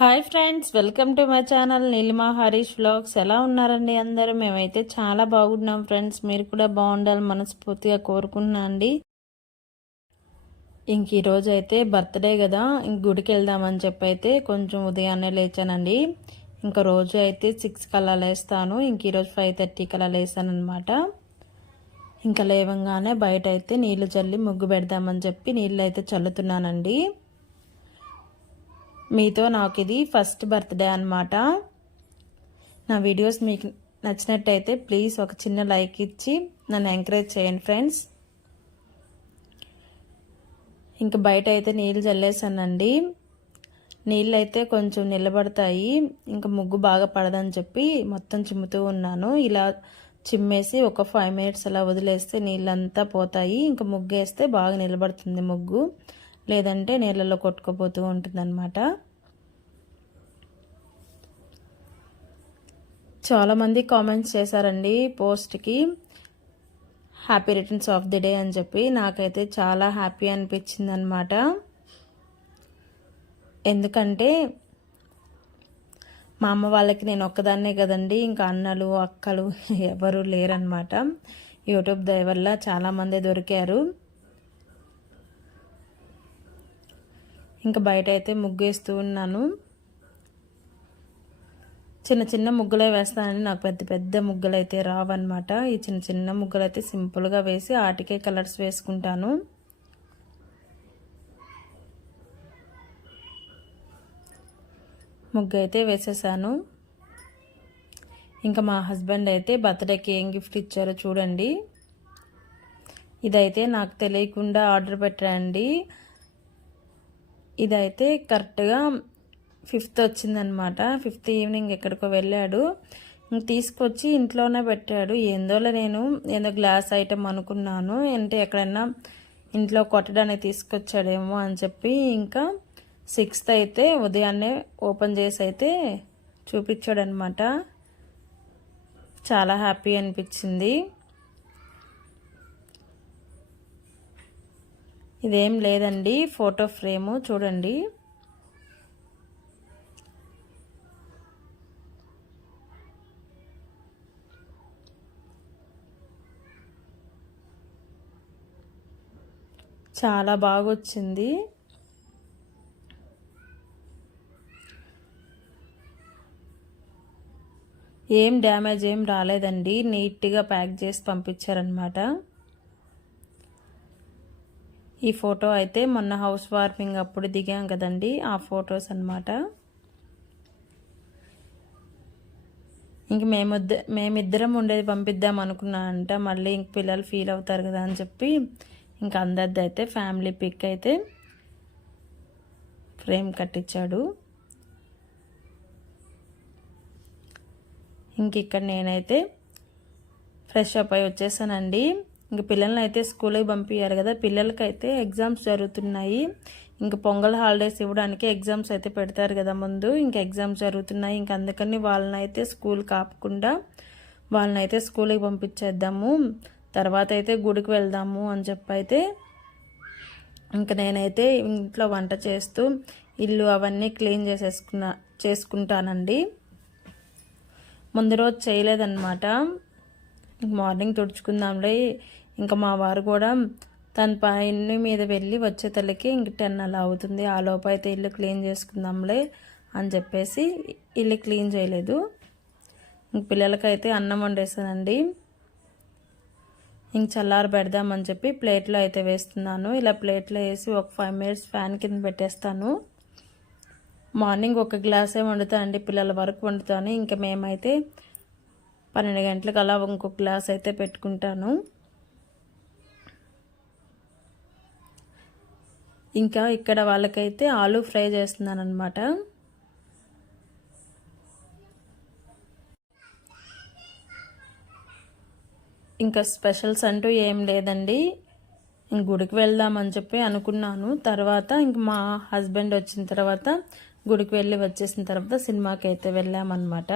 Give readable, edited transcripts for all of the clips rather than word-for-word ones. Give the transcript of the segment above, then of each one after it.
Hi friends, welcome to my channel Neelima Harish vlogs. ఎలా ఉన్నారండి అందరూ? మేమైతే చాలా బాగున్నాం ఫ్రెండ్స్. మీరు కూడా బాగుండాలని మనస్ఫూర్తిగా కోరుకుంటున్నా అండి. ఇంక ఈరోజు అయితే బర్త్డే కదా, ఇంక గుడికి వెళ్దామని చెప్పి అయితే కొంచెం ఉదయాన్నే లేచానండి. ఇంకా రోజు అయితే 6 కల్లా లేస్తాను. ఇంక ఈరోజు 5:30 కల్లా లేసాను అనమాట. ఇంకా లేవంగానే బయట అయితే నీళ్లు చల్లి ముగ్గు పెడదామని చెప్పి నీళ్ళు అయితే చల్లుతున్నానండి. మీతో నాకు ఇది ఫస్ట్ బర్త్డే అనమాట. నా వీడియోస్ మీకు నచ్చినట్టయితే ప్లీజ్ ఒక చిన్న లైక్ ఇచ్చి నన్ను ఎంకరేజ్ చేయండి ఫ్రెండ్స్. ఇంకా బయట అయితే నీళ్ళు చల్లేసానండి. నీళ్ళు అయితే కొంచెం నిలబడతాయి, ఇంకా ముగ్గు బాగా పడదని చెప్పి మొత్తం చిమ్ముతూ ఉన్నాను. ఇలా చిమ్మేసి ఒక 5 minutes అలా వదిలేస్తే నీళ్ళంతా పోతాయి. ఇంకా ముగ్గు వేస్తే బాగా నిలబడుతుంది ముగ్గు, లేదంటే నీళ్ళలో కొట్టుకుపోతూ ఉంటుంది అనమాట. చాలామంది కామెంట్స్ చేశారండి పోస్ట్కి, happy returns of the day అని చెప్పి. నాకైతే చాలా హ్యాపీ అనిపించింది అనమాట. ఎందుకంటే మా అమ్మ వాళ్ళకి నేను ఒక్కదాన్నే కదండి, ఇంకా అన్నలు అక్కలు ఎవరు లేరనమాట. యూట్యూబ్ దయ వల్ల చాలామంది దొరికారు. ఇంకా బయట అయితే ముగ్గు వేస్తూ ఉన్నాను. చిన్న చిన్న ముగ్గులే వేస్తానండి, నాకు పెద్ద పెద్ద ముగ్గులు అయితే రావన్నమాట. ఈ చిన్న చిన్న ముగ్గులు అయితే సింపుల్గా వేసి ఆటికే కలర్స్ వేసుకుంటాను. ముగ్గు అయితే వేసేసాను. ఇంకా మా హస్బెండ్ అయితే బర్త్డేకి ఏం గిఫ్ట్ ఇచ్చారో చూడండి. ఇదైతే నాకు తెలియకుండా ఆర్డర్ పెట్టారండి. ఇదైతే కరెక్ట్గా 5th వచ్చిందనమాట. 5th ఈవినింగ్ ఎక్కడికో వెళ్ళాడు, తీసుకొచ్చి ఇంట్లోనే పెట్టాడు. ఏందోలే, నేను ఏదో గ్లాస్ ఐటమ్ అనుకున్నాను, అంటే ఎక్కడన్నా ఇంట్లో కొట్టడానికి తీసుకొచ్చాడేమో అని చెప్పి. ఇంకా 6th అయితే ఉదయాన్నే ఓపెన్ చేసి అయితే చూపించాడు అనమాట. చాలా హ్యాపీ అనిపించింది. ఇదేం లేదండి, ఫోటో ఫ్రేము చూడండి. చాలా బాగా వచ్చింది. ఏం డ్యామేజ్ ఏం రాలేదండి, నీట్గా ప్యాక్ చేసి పంపించారనమాట. ఈ ఫోటో అయితే మొన్న హౌస్ వార్మింగ్ అప్పుడు దిగాం కదండి, ఆ ఫొటోస్ అనమాట. ఇంక మేమిద్దరం ఉండేది పంపిద్దాం అనుకున్నానంట. మళ్ళీ ఇంక పిల్లలు ఫీల్ అవుతారు కదా అని చెప్పి ఇంకా అందరిది అయితే ఫ్యామిలీ పిక్ అయితే ఫ్రేమ్ కట్టించాడు. ఇంక ఇక్కడ నేనైతే ఫ్రెష్ అప్ అయి వచ్చేసానండి. ఇంక పిల్లల్ని అయితే స్కూల్కి పంపించారు కదా, పిల్లలకైతే ఎగ్జామ్స్ జరుగుతున్నాయి. ఇంక పొంగల్ హాలిడేస్ ఇవ్వడానికి ఎగ్జామ్స్ అయితే పెడతారు కదా ముందు, ఇంక ఎగ్జామ్స్ జరుగుతున్నాయి. ఇంక అందుకని వాళ్ళనైతే స్కూల్ కాపకుండా వాళ్ళనైతే స్కూల్కి పంపించేద్దాము, తర్వాత అయితే గుడికి వెళ్దాము అని చెప్పి అయితే ఇంక నేనైతే ఇంట్లో వంట చేస్తూ ఇల్లు అవన్నీ క్లీన్ చేసుకుంటానండి. ముందు రోజు చేయలేదన్నమాట. మార్నింగ్ తుడుచుకుందాంలే, ఇంకా మా వారు కూడా తన పైన మీద వెళ్ళి వచ్చే తల్లికి ఇంక 10 అలా అవుతుంది. ఆ లోపు అయితే ఇల్లు క్లీన్ చేసుకుందాంలే అని చెప్పేసి ఇల్లు క్లీన్ చేయలేదు. ఇంక పిల్లలకైతే అన్నం వండేసానండి. ఇంక చల్లారి పెడదామని చెప్పి ప్లేట్లో అయితే వేస్తున్నాను. ఇలా ప్లేట్లో వేసి ఒక 5 minutes ఫ్యాన్ కింద పెట్టేస్తాను. మార్నింగ్ ఒక గ్లాసే వండుతానండి, పిల్లల వరకు వండుతాను. ఇంకా మేమైతే 12 గంటలకు అలా ఇంకొక గ్లాస్ అయితే పెట్టుకుంటాను. ఇంకా ఇక్కడ వాళ్ళకైతే ఆలూ ఫ్రై చేస్తున్నాను అనమాట. ఇంకా స్పెషల్స్ అంటూ ఏం లేదండి, గుడికి వెళ్దామని చెప్పి అనుకున్నాను. తర్వాత ఇంక మా హస్బెండ్ వచ్చిన తర్వాత గుడికి వెళ్ళి వచ్చేసిన తర్వాత సినిమాకి అయితే వెళ్ళామన్నమాట.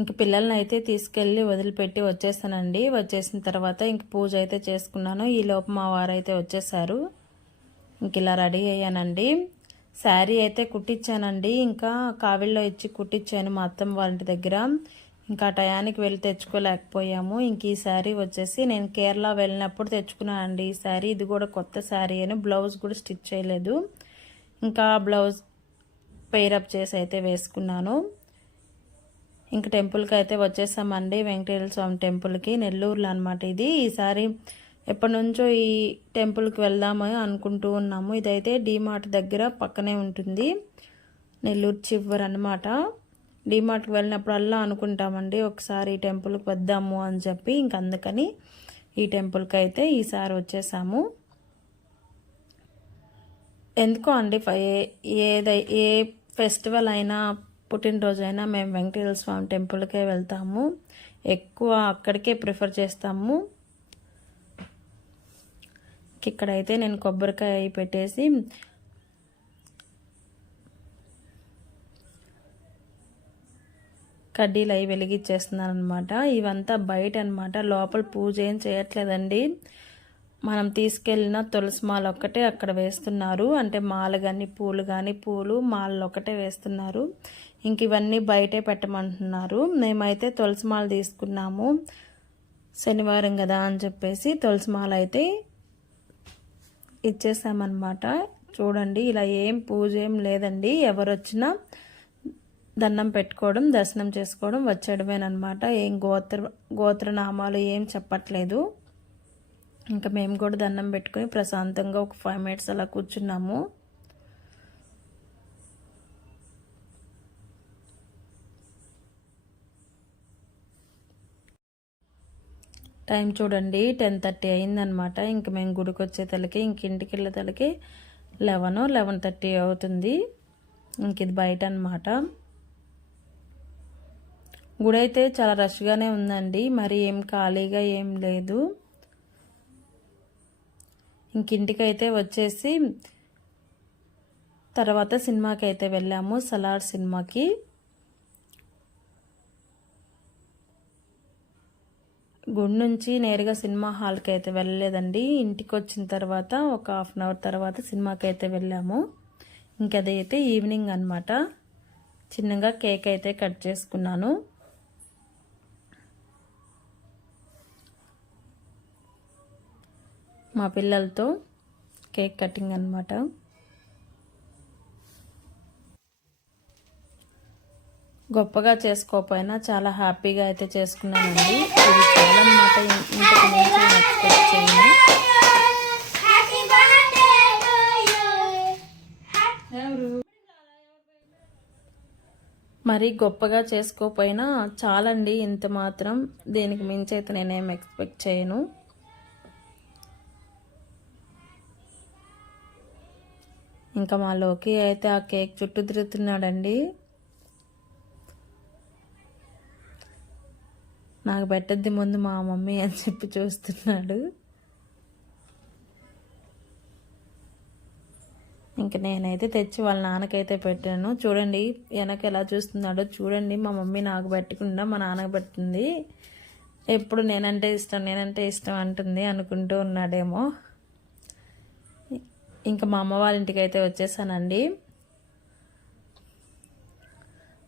ఇంక పిల్లల్ని అయితే తీసుకెళ్ళి వదిలిపెట్టి వచ్చేసానండి. వచ్చేసిన తర్వాత ఇంక పూజ అయితే చేసుకున్నాను. ఈలోపు మా వారైతే వచ్చేసారు. ఇంక ఇలా రెడీ అయ్యానండి. శారీ అయితే కుట్టించానండి. ఇంకా కావిల్లో ఇచ్చి కుట్టించాను మా అత్తమ్మ వాళ్ళ ఇంటి దగ్గర. ఇంకా టయానికి వెళ్ళి తెచ్చుకోలేకపోయాము. ఇంక ఈ శారీ వచ్చేసి నేను కేరళ వెళ్ళినప్పుడు తెచ్చుకున్నానండి. ఈ శారీ ఇది కూడా కొత్త శారీ అని, బ్లౌజ్ కూడా స్టిచ్ చేయలేదు. ఇంకా బ్లౌజ్ పెయిరప్ చేసి అయితే వేసుకున్నాను. ఇంక టెంపుల్కి అయితే వచ్చేసామండి. వెంకటేశ్వర స్వామి టెంపుల్కి, నెల్లూరులో అనమాట ఇది. ఈసారి ఎప్పటి నుంచో ఈ టెంపుల్కి వెళ్దామని అనుకుంటూ ఉన్నాము. ఇదైతే డీమార్ట్ దగ్గర పక్కనే ఉంటుంది, నెల్లూరు చివరి అనమాట. డీమార్ట్కి వెళ్ళినప్పుడల్లా అనుకుంటామండి ఒకసారి ఈ టెంపుల్కి వద్దాము అని చెప్పి. ఇంక అందుకని ఈ టెంపుల్కి అయితే ఈసారి వచ్చేసాము. ఎందుకో అండి ఏ ఫెస్టివల్ అయినా పుట్టినరోజైనా మేము వెంకటేశ్వర స్వామి టెంపుల్కే వెళ్తాము. ఎక్కువ అక్కడికే ప్రిఫర్ చేస్తాము. ఇక్కడైతే నేను కొబ్బరికాయ పెట్టేసి కడ్డీలు అవి వెలిగించేస్తున్నాను అనమాట. ఇవంతా బయట అనమాట, లోపల పూజ ఏం చేయట్లేదండి. మనం తీసుకెళ్ళిన తులసి మాల ఒక్కటే అక్కడ వేస్తున్నారు. అంటే మాల కానీ పూలు మాలలు ఒక్కటే వేస్తున్నారు. ఇంక ఇవన్నీ బయటే పెట్టమంటున్నారు. మేమైతే తులసి మాల తీసుకున్నాము, శనివారం కదా అని చెప్పేసి తులసి మాల అయితే ఇచ్చేసామన్నమాట. చూడండి, ఇలా ఏం పూజ ఏం లేదండి. ఎవరు వచ్చినా దండం పెట్టుకోవడం, దర్శనం చేసుకోవడం, వచ్చేయడమేనమాట. ఏం గోత్రనామాలు ఏం చెప్పట్లేదు. ఇంకా మేము కూడా దండం పెట్టుకుని ప్రశాంతంగా ఒక 5 minutes అలా కూర్చున్నాము. టైం చూడండి 10:30 అయిందనమాట. ఇంక మేము గుడికి వచ్చే తలకి, ఇంక ఇంటికి వెళ్ళే తలకి 11:30 అవుతుంది. ఇంక ఇది బయట అనమాట. గుడి అయితే చాలా రష్గానే ఉందండి, మరి ఏం ఖాళీగా ఏం లేదు. ఇంకింటికైతే వచ్చేసి తర్వాత సినిమాకి అయితే వెళ్ళాము, సలార్ సినిమాకి. గుడి నుంచి నేరుగా సినిమా హాల్కి అయితే వెళ్ళలేదండి. ఇంటికి వచ్చిన తర్వాత ఒక 1/2 hour తర్వాత సినిమాకి అయితే వెళ్ళాము. ఇంకదైతే ఈవినింగ్ అనమాట. చిన్నగా కేక్ అయితే కట్ చేసుకున్నాను. మా పిల్లలతో కేక్ కటింగ్ అనమాట. గొప్పగా చేసుకోకపోయినా చాలా హ్యాపీగా అయితే చేసుకున్నానండి. ఇది చాలన్నమాట. ఇంతకు మించి ఎక్స్పెక్ట్ చేయను. మరి గొప్పగా చేసుకోకపోయినా చాలండి, ఇంత మాత్రం. దీనికి మించి అయితే నేనేం ఎక్స్పెక్ట్ చేయను. ఇంకా మా లోకి అయితే ఆ కేక్ చుట్టూ తిరుగుతున్నాడండి. నాకు పెట్టద్ది ముందు మా మమ్మీ అని చెప్పి చూస్తున్నాడు. ఇంక నేనైతే తెచ్చి వాళ్ళ నాన్నకైతే పెట్టాను. చూడండి వెనక ఎలా చూస్తున్నాడో చూడండి. మా మమ్మీ నాకు పెట్టకుండా మా నాన్నకు పెట్టింది. ఎప్పుడు నేనంటే ఇష్టం అంటుంది అనుకుంటూ ఉన్నాడేమో. ఇంకా మా అమ్మ వాళ్ళ ఇంటికి అయితే వచ్చేసానండి.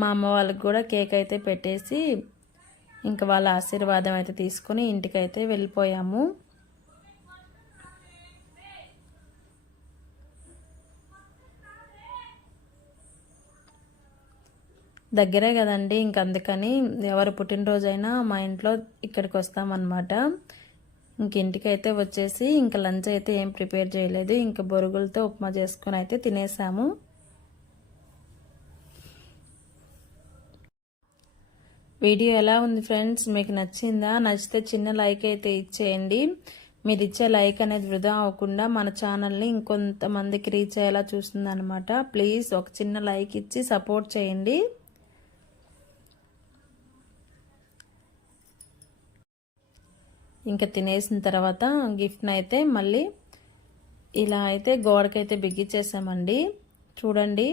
మా అమ్మ వాళ్ళకి కూడా కేక్ అయితే పెట్టేసి ఇంకా వాళ్ళ ఆశీర్వాదం అయితే తీసుకొని ఇంటికైతే వెళ్ళిపోయాము. దగ్గరే కదండి, ఇంక అందుకని ఎవరు పుట్టినరోజైనా మా ఇంట్లో ఇక్కడికి వస్తామన్నమాట. ఇంటికైతే వచ్చేసి ఇంకా లంచ్ అయితే ఏం ప్రిపేర్ చేయలేదు. ఇంకా బొరుగులతో ఉప్మా చేసుకొని అయితే తినేసాము. వీడియో ఎలా ఉంది ఫ్రెండ్స్, మీకు నచ్చిందా? నచ్చితే చిన్న లైక్ అయితే ఇచ్చేయండి. మీరు ఇచ్చే లైక్ అనేది వృధా అవ్వకుండా మన ఛానల్ని ఇంకొంతమందికి రీచ్ అయ్యేలా చూస్తుందన్నమాట. ప్లీజ్ ఒక చిన్న లైక్ ఇచ్చి సపోర్ట్ చేయండి. ఇంకా తినేసిన తర్వాత గిఫ్ట్ని అయితే మళ్ళీ ఇలా అయితే గోడకైతే బిగించేసామండి. చూడండి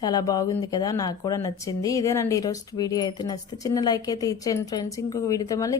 చాలా బాగుంది కదా, నాకు కూడా నచ్చింది. ఇదేనండి ఈరోజు వీడియో అయితే. నచ్చితే చిన్న లైక్ అయితే ఇచ్చేయండి ఫ్రెండ్స్. ఇంకొక వీడియోతో మళ్ళీ